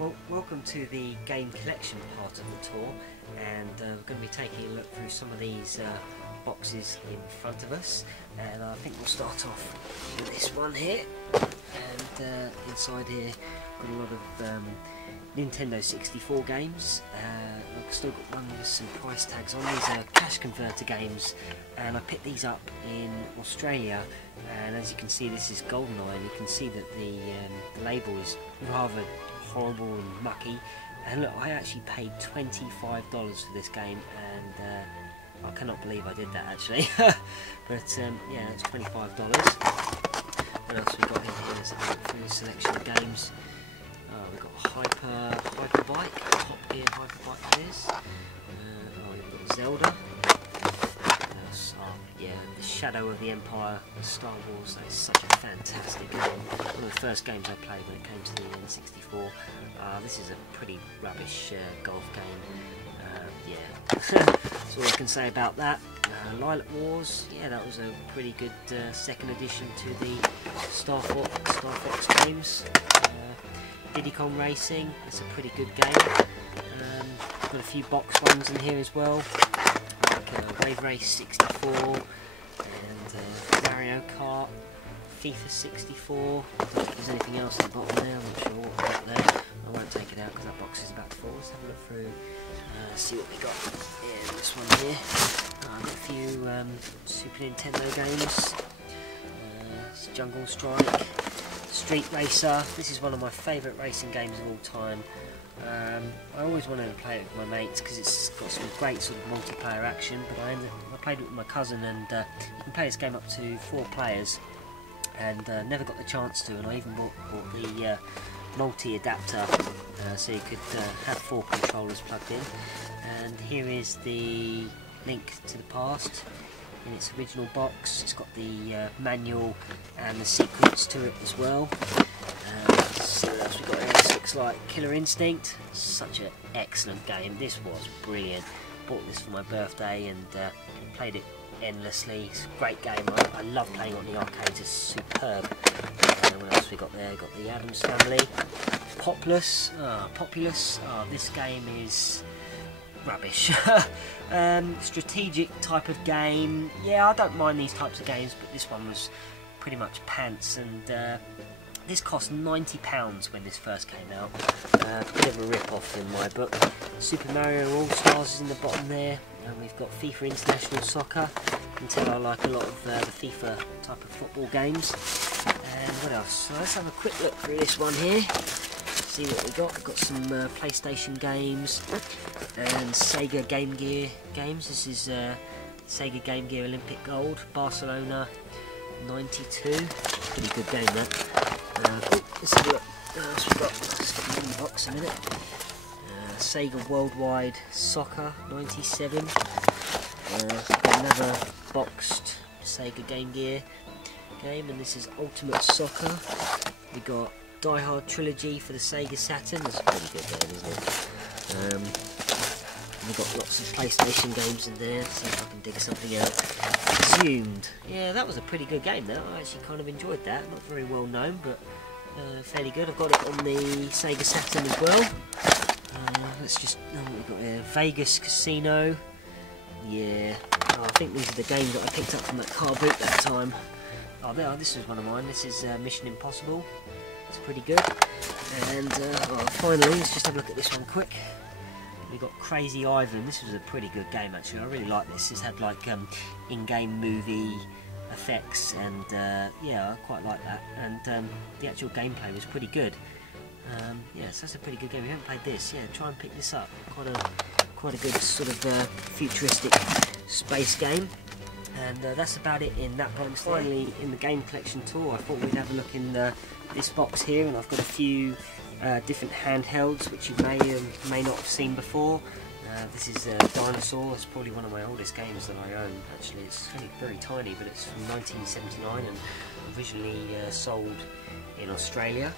Well, welcome to the game collection part of the tour, and we're going to be taking a look through some of these boxes in front of us, and I think we'll start off with this one here, and inside here got a lot of Nintendo 64 games. I've still got one with some price tags on. These are cash converter games, and I picked these up in Australia, and as you can see this is GoldenEye, and you can see that the label is rather horrible and mucky, and look, I actually paid $25 for this game, and I cannot believe I did that actually. But yeah, it's $25. What else we got in here? Let's have a look through the selection of games. We've got Hyperbike, Top Gear Hyperbike it is. We've got Zelda. Yeah, The Shadow of the Empire, Star Wars. That is such a fantastic game. One of the first games I played when it came to the N64. This is a pretty rubbish golf game. Yeah, that's all I can say about that. Lilac Wars, yeah, that was a pretty good second addition to the Star Fox games. Diddy Kong Racing, that's a pretty good game. Got a few box ones in here as well, like Wave Race 64 and Mario Kart, FIFA 64. I don't think there's anything else at the bottom there, I'm not sure what we've got there. I won't take it out because that box is about full. Let's have a look through, see what we got in this one here. I've got a few Super Nintendo games. Jungle Strike, Street Racer. This is one of my favourite racing games of all time. I always wanted to play it with my mates because it's got some great sort of multiplayer action, but I played it with my cousin, and you can play this game up to 4 players, and never got the chance to, and I even bought the multi-adapter so you could have 4 controllers plugged in. And here is the Link to the Past in its original box. It's got the manual and the sequence to it as well. So what else we got here? This looks like Killer Instinct. Such an excellent game. This was brilliant. Bought this for my birthday and played it endlessly. It's a great game. I love playing on the arcades. It's superb. What else we got there? Got the Addams Family. Populous. This game is rubbish. Strategic type of game. Yeah, I don't mind these types of games, but this one was pretty much pants, and this cost £90 when this first came out. A bit of a rip-off in my book. Super Mario All-Stars is in the bottom there, and we've got FIFA International Soccer. You can tell I like a lot of the FIFA type of football games. And what else? So let's have a quick look through this one here. See what we got. We've got some PlayStation games and Sega Game Gear games. This is Sega Game Gear Olympic Gold, Barcelona 92. Pretty good game that. Let's have a look what else we've got. Let's get them in the box a minute. Sega Worldwide Soccer 97. Another boxed Sega Game Gear game, and this is Ultimate Soccer. We got Die Hard Trilogy for the Sega Saturn. That's a pretty good game, isn't it? We've got lots of PlayStation games in there. See if I can dig something out. Exhumed. Yeah, that was a pretty good game. That I actually kind of enjoyed that. Not very well known, but fairly good. I've got it on the Sega Saturn as well. Let's just know what we've got here. Vegas Casino. Yeah, I think these are the games that I picked up from that car boot that time. Oh, there. This is one of mine. This is Mission Impossible. It's pretty good. And finally, let's just have a look at this one quick. We've got Crazy Ivan. This was a pretty good game actually. I really like this. It's had like in-game movie effects, and yeah, I quite like that. And the actual gameplay was pretty good. Yes, that's a pretty good game. If you haven't played this, yeah, try and pick this up. Quite a good sort of futuristic space game. And that's about it in that box. Finally, in the game collection tour, I thought we'd have a look in this box here, and I've got a few different handhelds which you may not have seen before. This is Dinosaur. It's probably one of my oldest games that I own. Actually, it's only very tiny, but it's from 1979 and originally sold in Australia.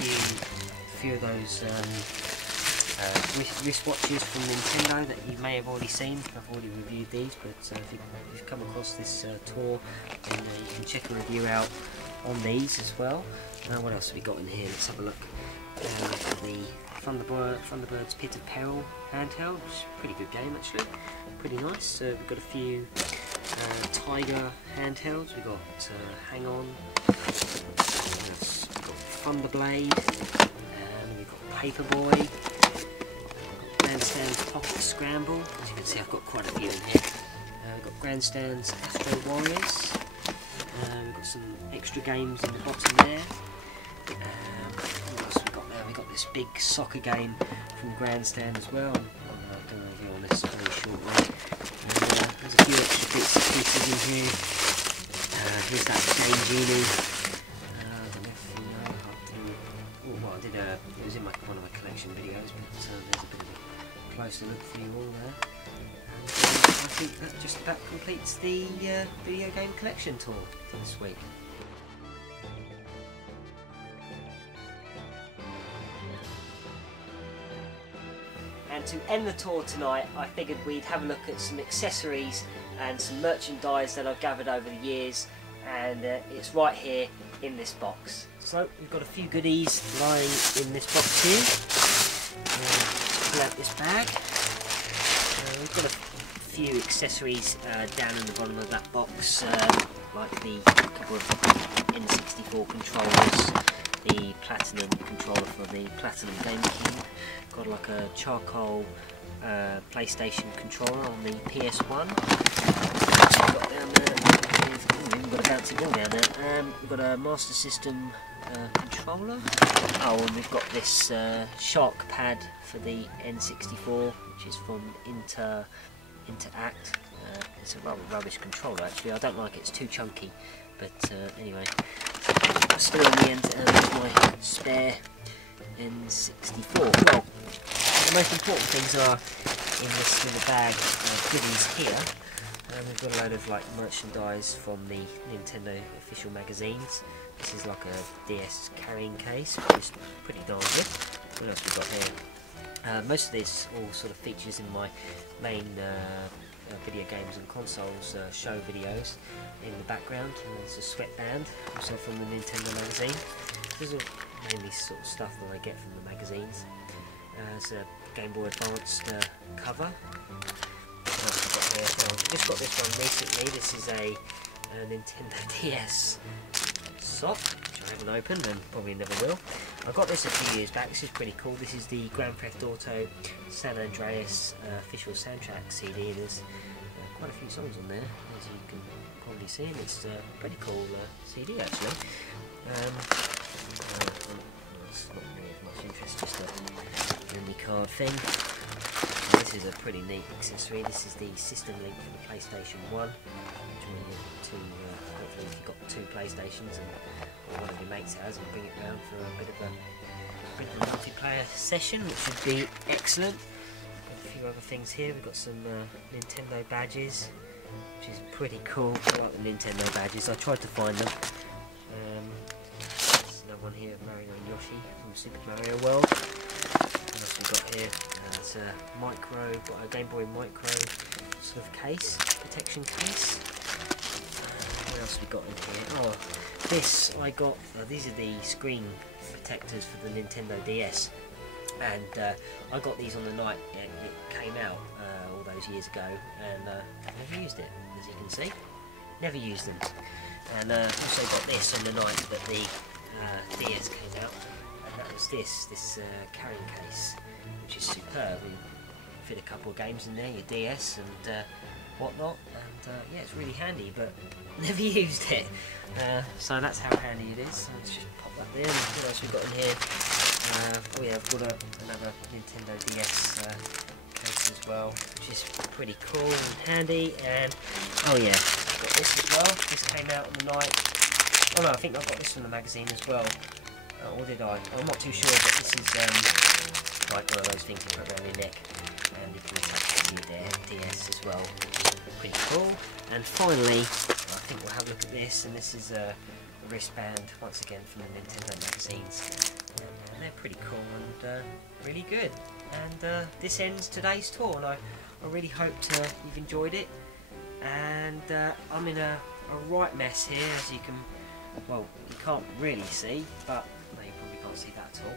A few of those wristwatches from Nintendo that you may have already seen. I've already reviewed these, but if you've come across this tour, then you can check a review out on these as well. What else have we got in here? Let's have a look. The Thunderbird's Pit of Peril handheld, which is a pretty good game actually, pretty nice. We've got a few Tiger handhelds. We've got Hang On, we've got Thunderblade, and we've got Paperboy, Grandstand's Pocket Scramble. As you can see, I've got quite a few in here. We've got Grandstand's Astro Warriors. We've got some extra games in the bottom there. What else we got there? We got this big soccer game from Grandstand as well. I'm going to review on this very shortly. There's a few extra bits and pieces in here. Here's that Game Genie. I don't know if you know. It was in one of my collection videos, but there's a bit of a closer look for you all there. And I think that just about completes the video game collection tour for this week. And to end the tour tonight, I figured we'd have a look at some accessories and some merchandise that I've gathered over the years, and it's right here in this box. So we've got a few goodies lying in this box here. Let's pull out this bag. We've got a few accessories down in the bottom of that box, like the couple of N64 controllers, the Platinum controller for the Platinum GameCube. Got like a charcoal PlayStation controller on the PS1. Got down there, we've got a bouncing ball down there. We've got a Master System controller. Oh, and we've got this Shark Pad for the N64, which is from Interact. It's a rather rubbish controller actually. I don't like it, it's too chunky. But anyway, still in the end, my spare N64. Well, the most important things are in this little bag of goodies here. We've got a load of like merchandise from the Nintendo official magazines. This is like a DS carrying case, which is pretty darn good. What else we got here? Most of this all sort of features in my main video games and consoles show videos in the background. And there's a sweatband, also from the Nintendo magazine. These are mainly sort of stuff that I get from the magazines. It's a Game Boy Advanced cover. What else have I got here? Well, I've just got this one recently. This is a Nintendo DS sock, which I haven't opened and probably never will. I got this a few years back. This is pretty cool. This is the Grand Theft Auto San Andreas official soundtrack CD. There's quite a few songs on there, as you can probably see, and it's a pretty cool CD actually. It's not really of much interest, just a memory card thing. This is a pretty neat accessory. This is the system link for the PlayStation 1. Join you to, hopefully if you've got two PlayStations and one of your mates has, and bring it round for a bit of a multiplayer session, which would be excellent. A few other things here. We've got some Nintendo badges, which is pretty cool. I like the Nintendo badges. I tried to find them. There's another one here of Mario and Yoshi from Super Mario World. What else we've got here? It's a Game Boy Micro sort of case, protection case. What else we got in here? Oh, this I got. These are the screen protectors for the Nintendo DS, and I got these on the night it came out all those years ago, and I've never used it, as you can see. Never used them. And also got this on the night that the DS came out, and that was this carrying case, which is superb. You fit a couple of games in there, your DS and whatnot, and yeah, it's really handy, but never used it. So that's how handy it is. So let's just pop that there. And what else we've got in here? Oh yeah, I've got another Nintendo DS case as well, which is pretty cool and handy. And oh yeah, I've got this as well. This came out on the night. Oh no, I think I got this from the magazine as well. Or did I? I'm not too sure, but this is like one of those things you put around your neck, and you can attach it to your DS as well. Pretty cool. And finally, I think we'll have a look at this, and this is a wristband, once again from the Nintendo magazines. And they're pretty cool and really good. And this ends today's tour, and I really hope you've enjoyed it. And I'm in a right mess here, as you can well, you can't really see, but no, you probably can't see that at all.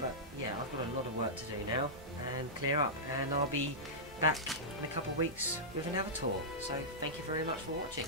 But yeah, I've got a lot of work to do now and clear up, and I'll be back in a couple of weeks with an Avatar. So thank you very much for watching.